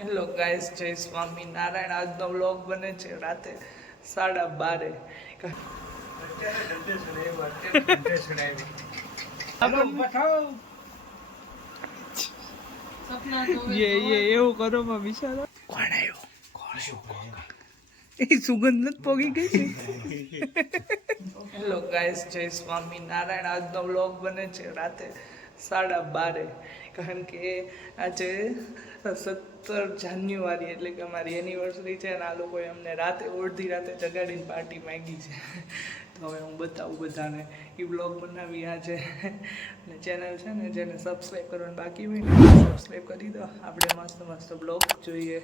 Hello guys, જય સ્વામી નારાયણ. આજનો vlog બને છે રાતે 12:30. એવું કરો માં બિચારો. કોણ આવ્યો? એ સુગંધ નથી પોગી ગઈ છે. હેલો ગાઈસ, જય સ્વામી નારાયણ. આજનો વ્લોગ બને છે રાતે 12:30, કારણ કે આજે 17 જાન્યુઆરી એટલે કે અમારી એનિવર્સરી છે અને આ લોકોએ અમને રાતે અડધી રાતે જગાડીને પાર્ટી માંગી છે. તો હવે હું બતાવું બધાને એ બ્લોગ બનાવી આજે. અને ચેનલ છે ને, જેને સબસ્ક્રાઈબ કરવાનું બાકી હોય ને સબસ્ક્રાઈબ કરી દો. આપણે મસ્ત મસ્ત બ્લોગ જોઈએ.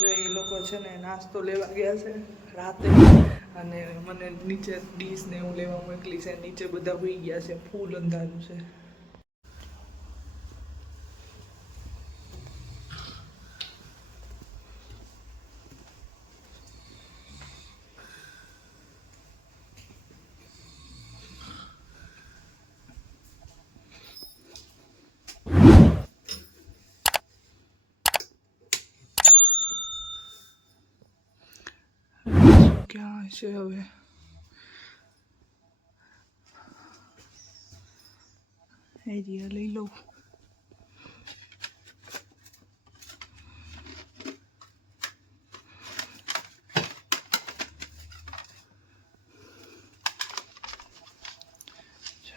જો એ લોકો છે ને નાસ્તો લેવા ગયા છે રાતે, અને મને નીચે ડીશ ને એવું લેવા મોકલી છે. નીચે બધા હોઈ ગયા છે, ફૂલ અંધારું છે. ક્યાં છે હવે? એરિયા લઈ લઉં.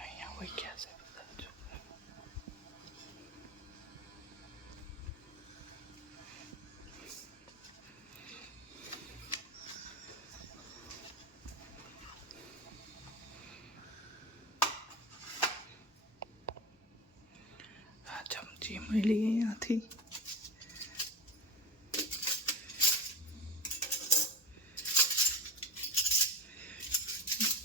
અહીંયા હોય ક્યાં છે બધા? ચમચી મળી અહીંયાથી.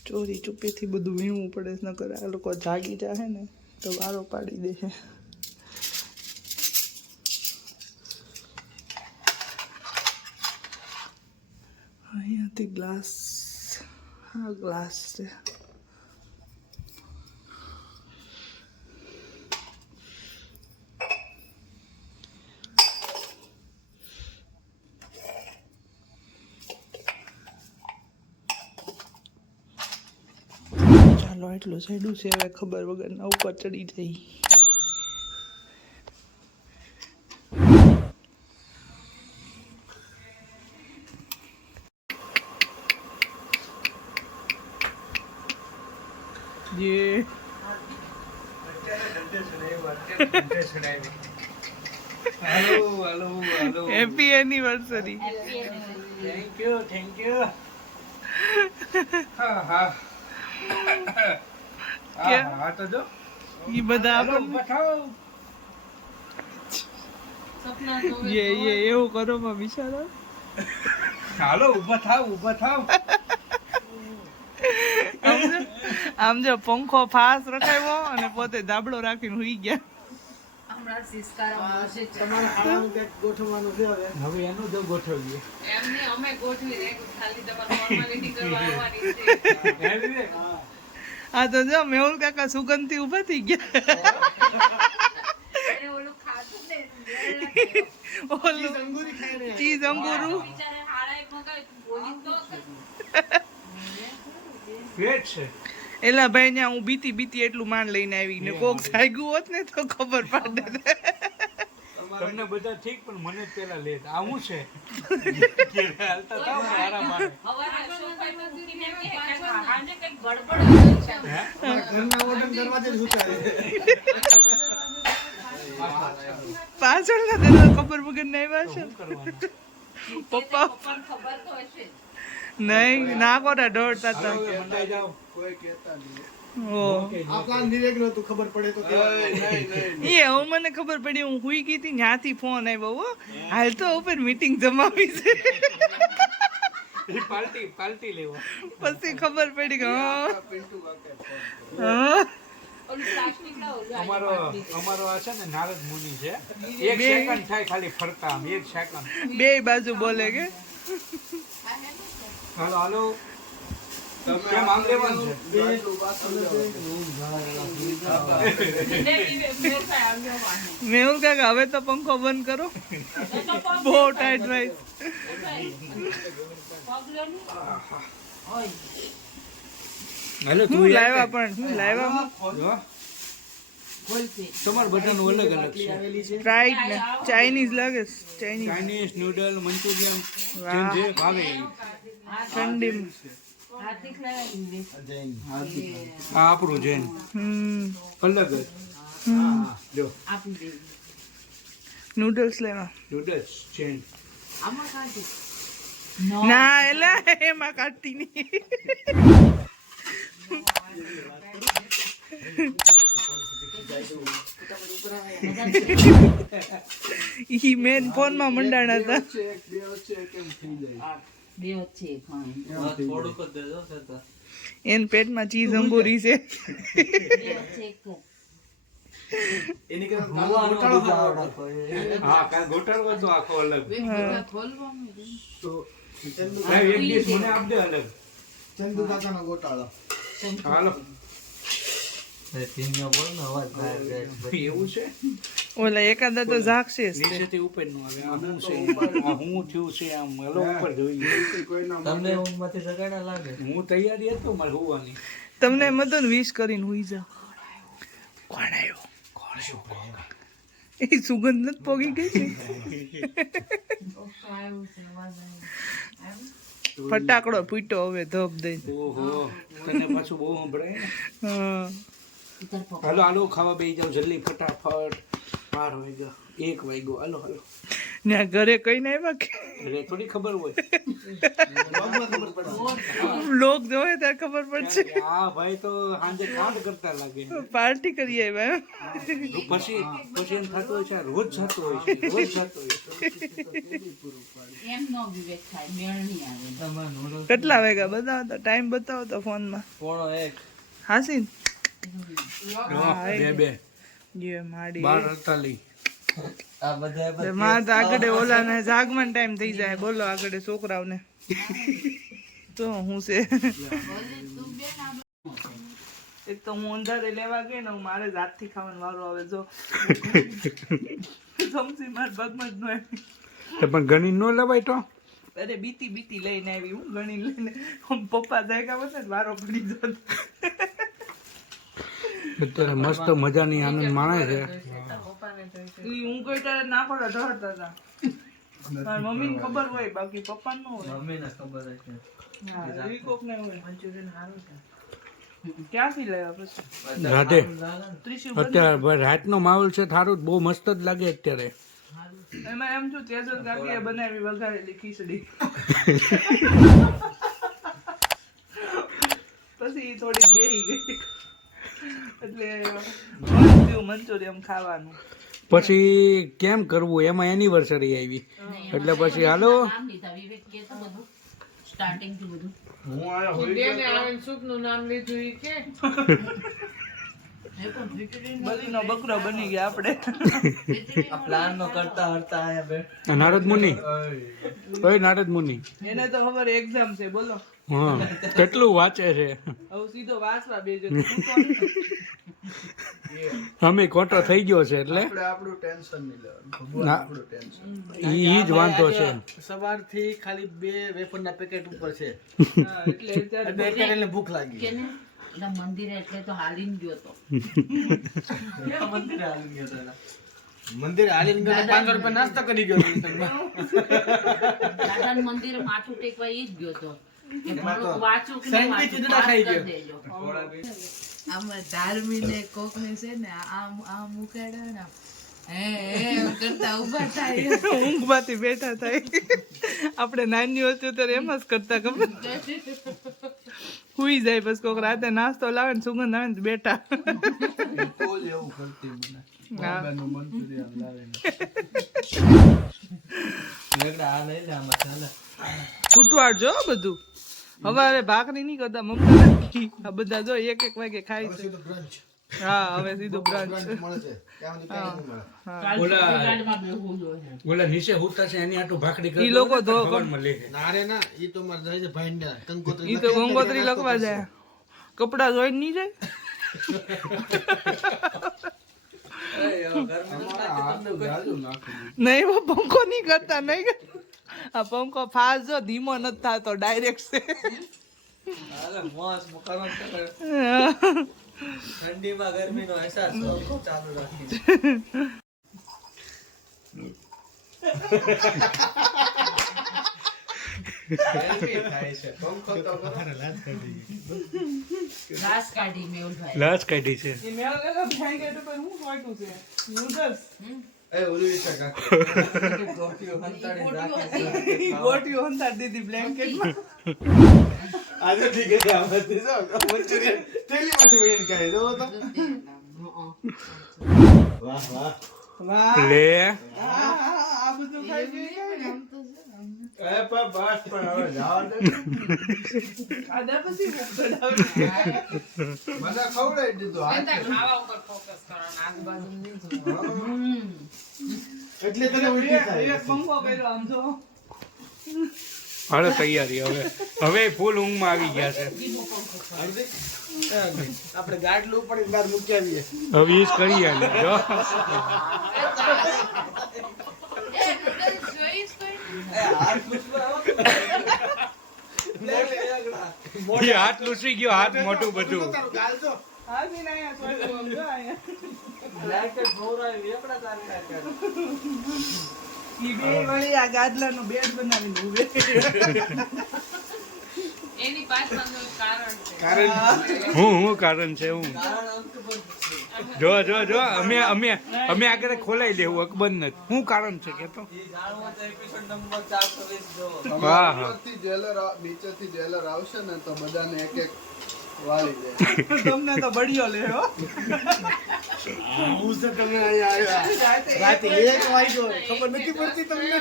ચોરી ચૂપીથી બધું વીણવું પડે, નકર આ લોકો જાગી જાય ને તો વારો પાડી દે છે. અહીંયાથી ગ્લાસ, હા ગ્લાસ છે. ચાલો એટલું સાઈડું છે, હવે ખબર વગરના ઉપર ચડી જઈ. Happy anniversary. Thank you. હા તો જો એ બધા એવું કરો માં બિચારા. હાલો ઊભા થાવ. આમ જો પંખો ફાસ રખાવ્યો અને પોતે ધાબળો રાખીને હુઈ ગયા. હવે એનું જો ગોઠવીએ. હા તો જો મેહુલ કાકા સુગંધથી ઊભા થઈ ગયા. ચીઝ અંગુરું એલા ભાઈ ને હું બીતી એટલું માન લઈને આવી ને કોક સાગ્યું હોત ને તો ખબર પડે. તમને બધા ઠીક, પણ મને પેલા લેટ આવું છે. પાછળ ના દરવાજા ખબર વગર ના આવ્યા છે. પપ્પા નહીં ના કોને દોડતા હતા. મને ખબર પડી, હું હુઈ ગઈ હતી, ત્યાંથી ફોન આવ્યો. હાલ તો ઉપર મીટિંગ જમાવી છે. પાર્ટી લેવો. પછી ખબર પડી કે અમારો આ છે ને નારદ મુનિ છે. 1 સેકન્ડ થાય ખાલી ફરતા, આમ 1 સેકન્ડ બે બાજુ બોલે કે હાલો કેમ આમ લેવાનું છે? મેહુલ કાકા હવે તો પંખો બંધ કરો. બહુ ટાઈટ ભાઈ. હાલો તું હું યાર લાવ્યા પણ હું લાવ્યા જો. તમારે બધાનું અલગ અલગ છે. સ્પ્રાઇટ ને ચાઇનીઝ લાગે છે. ચાઇનીઝ ચાઇનીઝ નૂડલ મંચુરિયન વાહ. જે ભાવે ઈ. ઠંડી. આ આપણું જૈન અલગ જ. હા જો નૂડલ્સ લેવા. નૂડલ્સ જૈન. ના એલા એમાં કાઢતી નહીં. ઈ મેન ફોન માં મંડાણા હતા. એન પેટમાં ચીઝ અંગૂરી છે. હા કાલ ગોટાળો હતો આખો અલગ. લાવ એક ડીશ મને આપ દે અલગ. ચંદુ કાકાનો ગોટાળો. હાલો એવું છે. ઓલા એકાદા તો ઝાકશે જ તે. નીચેથી ઉપર નું આવે. આ હું છે આ હું થયું છે આમ હલો ઉપર જોઈએ. હું તૈયારી હતો મારે હોવાની. તમને એમ હતું ને વિશ કરીને હુઈ જાઓ. કોણ આવ્યો? એ સુગંધ નથી પોગી ગઈ છે. ફટાકડો ફૂટ્યો હવે ધબ દઈ. ઓહો તને પાછું બહુ સંભળાય ને. હા હાલો હાલો ખાવા બેસી જાવ જલ્દી ફટાફટ. 12 વાગ્યા 1 વાગ્યો હાલો હાલો. ને ઘરે કઈ ના આવ્યા કે એટલે થોડી ખબર હોય. લોક જોવે ત્યારે ખબર પડશે. હા ભાઈ તો સાંજે કામ કરતા લાગે. પાર્ટી કરી આવ્યા. પછી પછી એમ થતું હોય છે આ રોજ જતો હોય છે રોજ જતો હોય છે. કેટલા વાગ્યા બતાવો તો ટાઈમ બતાવો તો ફોનમાં. 1:30. હાસી બે જે માડી 12:48. આ બધા માર તો આગળ ઓલાને જાગવાન ટાઈમ થઈ જાય. બોલો આગળ છોકરાઓને તો હું છે. એક તો હું અંધારે લેવા ગઈ ને મારે જાતથી ખાવાનો વારો આવે. જો સમજી માર પગમાં જ ન આવી. પણ ગણી ન લવાય તો અરે બીતી બીતી લઈને આવી હું ગણી લઈને. પપ્પા જાયગા બસ ને વારો પડી જતો. અત્યારે મસ્ત મજાની આનંદ માણે છે. ઈ હું કોઈ ત્યારે ના પડે ઢળતા હતા. મારી મમ્મીને ખબર હોય બાકી પપ્પાને ન હોય. મમ્મીને ખબર હશે. હા ઈ કોકને હોય. ક્યાંથી લાવ્યા પછી? રાધે ત્રીસું અત્યારે ભાઈ રાતનો માહોલ છે થારું બહુ મસ્ત જ લાગે અત્યારે. એમાં એમ છું તેજલ કાકીએ બનાવી વઘારેલી ખીચડી. પછી ઈ થોડીક બેહી ગઈ એટલે મંચુરિયમ ખાવાનું. પછી કેમ કરવું એમાં એનિવર્સરી આવી એટલે પછી હાલો બલીનો બકરો બની ગયા આપણે. આ પ્લાન નો કરતા હરતા આયા બે. નારદ મુનિ ઓય નારદ મુનિ એને તો ખબર એક્ઝામ છે બોલો. હા કેટલું વાંચે છે. હવે સીધો વાંચવા બેજો. અમે ખોટો થઈ ગયો છે એટલે આપણું ટેન્શન નહીં લેવાનું. ના, આપણું ટેન્શન. ઈ જ વાંધો છે. સવારથી ખાલી 2 વેફરના પેકેટ ઉપર છે. એટલે અત્યારે એટલે ભૂખ લાગી. મંદિરે એટલે તો હાલીને ગયો તો મંદિરે હાલીને ગયો 500 રૂપિયા નાસ્તો કરી ગયો. દાદાનું મંદિરે માથું ટેકવા ઈ જ ગયો તો કે થોડુંક વાંચું કે નહીં સેન્ડવિચ વાંચું, જુદા ખાઈ પાસ ગયો. કરી દેજો. આમાં ધાર્મીને કોકને છે ને આમ ઉકાળ્યા ને એમ કરતા ઊભા થાય. ઊંઘમાંથી બેઠા થાય. આપણે નાની હતી ત્યારે એમ જ કરતા ખબર. હુઈ જાય પછી કોક રાતે નાસ્તો લાવે ને સુગંધ આવે ને બેઠા. એવું કરતી મને. હા. બાબાનું મંચુરિયન લાવીને. લેકડા આ લઈ લે આમાં ચાલે. ફૂટવાડ જો બધું. હવારે ભાખરી નહીં કરતા મમ્મી આ બધા જો એક એક વાગે ખાય છે. તો બ્રંચ. હા હવે સીધું બ્રાન્ચ મળે છે ત્યાં સુધી કાંઈ નહીં મળે. કાલ ઓલા- ગાડીમાં બેસવું જોઈએ. ઓલા નીચે ઉતરતા છે એની આટલું ભાખડી ઈ લોકો તો ખબરમાં લે છે. ના રે ના ઈ તો મારે જાય છે ભાઈને કંકોત્રી ઈ તો ગંગોત્રી લખવા જાય કપડા જોઈને નહીં જાય નહીં वो પંખો નહીં કરતા નહીં આ પંખો ફાસ જો ધીમો નથી થતો ડાયરેક્ટ છે અરે મોજ કરવાનું તો કરે. ઠંડીમાં ગરમીનો અહેસાસ ચાલુ રાખી. ગરમી થાય છે. પંખો તો કરો. ઘાસ કાઢી મેહુલભાઈ. લાશ કાઢી છે ઈ મેળ લેલા બ્લેન્કેટ ઉપર હું ફોટું છે નૂડલ્સ એ ઉલવી શકા ગોટીઓ હંતાડીને રાખે છે. ઈ ગોટીઓ હંતાડી દીધી બ્લેન્કેટમાં આજે ઠીક છે આમાંથી જો મંચુરિયન થેલીમાંથી વહીને ખાઈ દો તો વાહ વાહ વાહ લે આ બધું ખાઈ ગઈ એ પણ બસ પણ હવે જાવ દે ખાધા પછી ભૂખ ચડાવે મને ખવડાવી દીધું એ આ તો ખાવા ઉપર ફોકસ કરવાનું, આજુબાજુ નહીં જોવાનું. એટલે તને ઉલટી થાય એક પંખો કર્યો આમ જો હાલો તૈયારી હવે ફૂલ ઊંઘમાં આવી ગયા છે આપણે ગાડલું પડી બહાર મૂકી આવીએ હવે ઈ જ કરી આવી જો એ નૂડલ્સ જોઈશ કોઈ હાથ પૂછવા આવો. ઈ હાથ લૂસી ગયો હાથ મોટું બધું ગાલજો હા જી ના અહીંયા સોય આમ જો અહીંયા બ્લેન્કેટ ભોરાવી એકડા તારી નાખે. ઈ બે વળી આ ગાદલાનો બેડ બનાવીને ઊભે એની પાછળનું એક કારણ છે. હું કારણ છે હું કારણ અંક પણ છે. જો અમે આગળ ખોલાઈ લેવું અકબર નથી શું કારણ છે કે તો એ જાણવું તો એપિસોડ નંબર 420 જોવો. હા હા બીચેથી જેલર આવશે ને તો બધાને એક એક વાળી દે તમને તો બળિયો લે હો હું તો તમે અહીંયા આવ્યા રાતે 1 વાગ્યો ખબર નથી પડતી તમને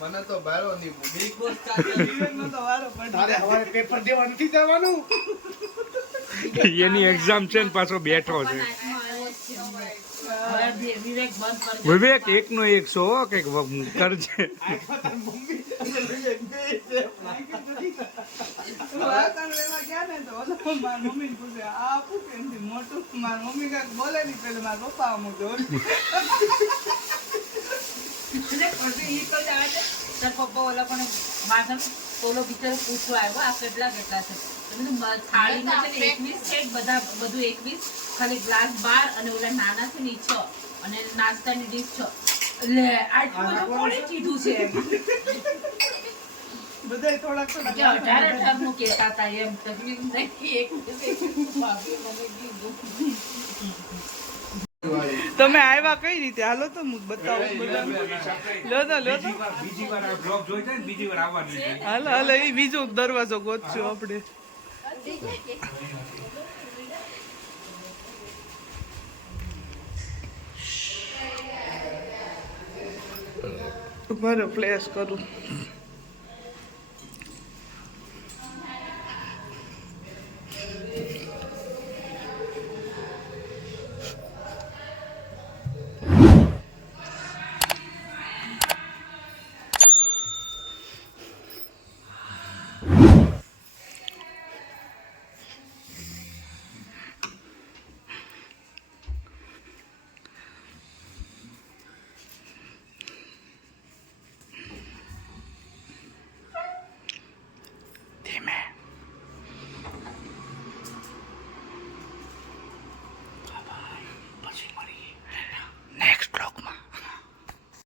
મને તો બારો નહીં બિગ બોસ 420 જીવનનો તો વારો પડી તારે હવારે પેપર દેવા નથી જવાનું એની એક્ઝામ છે ને પાછો બેઠો છે હવે વિવેક બંધ કરી દે. વિવેક 1 નો 100 કઈક કરજે વાસણ લેવા ગયા ને તો ઓલો મારી મમ્મીને પૂછે આ આપું કે એનથી મોટું મારી મમ્મી કાંઈક બોલે નહીં પેલે મારા પપ્પા અમુક જોર એટલે પછી ઈ તો જાય છે. તાર પપ્પા ઓલા પણ માથાનો ઓલો બિચારો પૂછવા આવ્યો, આ કેટલા કેટલા છે? તો કીધું, થાળીમાં છે ને 21 છે, બધું 21, ખાલી ગ્લાસ 12 અને ઓલા નાના છે ને ઈ 6 અને નાસ્તાની ડીશ 6. લે આટલું બધું કોણે કીધું છે એમ? બધાય થોડાક થોડાક કે 18 નું કહેતા હતા એમ, તકલીફ નહીં. ભાભી મને કીધું. તમે આવ્યા કઈ રીતે હાલો તો હું બતાવું બધા લો તો બીજી વાર આ બ્લોગ જોઈ જાય ને બીજી વાર આવવાની છે. હાલો હાલો એ બીજો દરવાજો ગોતશું આપણે મારે ફ્લેશ કરું